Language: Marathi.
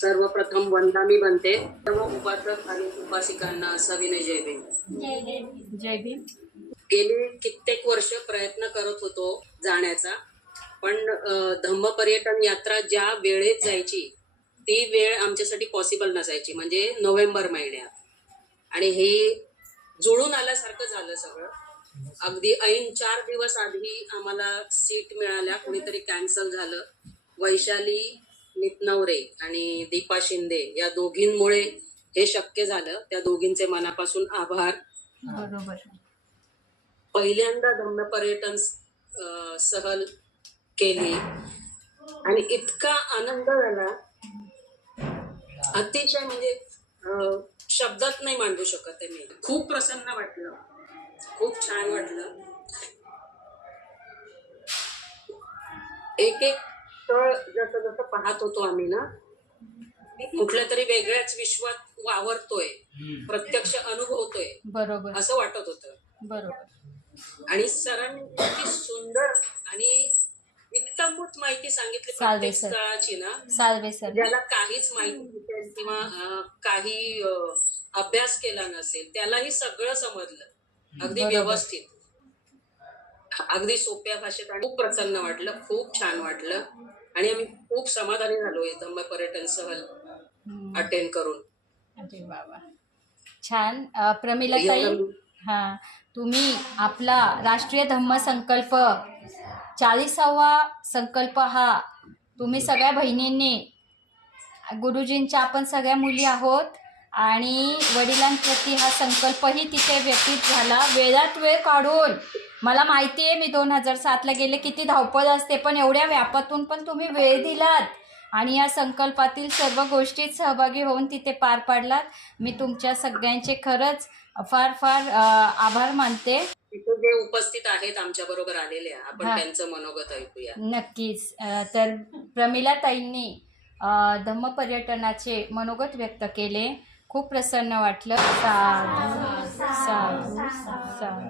सर्वप्रथम वंदा मी बनते. सर्व उपासक आणि उपासिकांना सविनय जय भीम. जय भीम. गेली कित्येक वर्ष प्रयत्न करत होतो जाण्याचा पण धम्म पर्यटन यात्रा ज्या वेळेत जायची ती वेळ आमच्यासाठी पॉसिबल नसायची म्हणजे नोव्हेंबर महिन्यात. आणि हे जुळून आल्यासारखं झालं सगळं. अगदी ऐन चार दिवस आधी आम्हाला सीट मिळाल्या कोणीतरी कॅन्सल झालं. वैशाली नितनवरे आणि दीपा शिंदे या दोघींमुळे हे शक्य झालं. त्या दोघींचे मनापासून आभार. बरोबर. पहिल्यांदा धम्म पर्यटन सहल केली. आणि इतका आनंद झाला. अतिशय म्हणजे शब्दात नाही मांडू शकत मी. खूप प्रसन्न वाटलं. खूप छान वाटलं. एक एक स्थळ जसं जसं पाहत होतो आम्ही ना कुठल्या तरी वेगळ्याच विश्वात वावरतोय प्रत्यक्ष अनुभवतोय बरोबर. असं वाटत होतं. बरोबर. आणि सरांनी सुंदर आणि इत्तमभूत माहिती सांगितली चालेल, प्रत्येक सर. स्थळाची ना साल्वे सर. ज्याला काहीच माहिती नसेल किंवा अं, काही अं, अभ्यास केला नसेल त्यालाही सगळं समजलं. अगदी बरोबर. व्यवस्थित. अगदी सोप्या भाषेत आणि खूप प्रसन्न वाटलं खूप छान वाटलं. आणि आम्ही खूप समाधानी झालो धम्म पर्यटन सहल. अटेंड करून. अरे बाबा. छान. प्रमिला ताई हा तुम्ही आपला राष्ट्रीय धम्म संकल्प चाळीसावा संकल्प हा तुम्ही सगळ्या बहिणींनी गुरुजींच्या आपण सगळ्या मुली आहोत आणि वडिलांप्रती हा संकल्पही तिथे व्यतीत झाला. वेळात वेळ काढून मला माहिती आहे मी दोन हजार सातला गेले किती धावपळ असते पण एवढ्या व्यापातून पण तुम्ही वेळ दिलात. आणि या संकल्पातील सर्व गोष्टीत सहभागी होऊन तिथे पार पाडलात. मी तुमच्या सगळ्यांचे खरंच फार फार आभार मानते. जे उपस्थित आहेत आमच्या बरोबर आलेले आपण. त्यांचं मनोगत ऐकूया. नक्कीच. तर प्रमिला ताईंनी धम्म पर्यटनाचे मनोगत व्यक्त केले. खूप प्रसन्न वाटलं. साधू साधू साधू.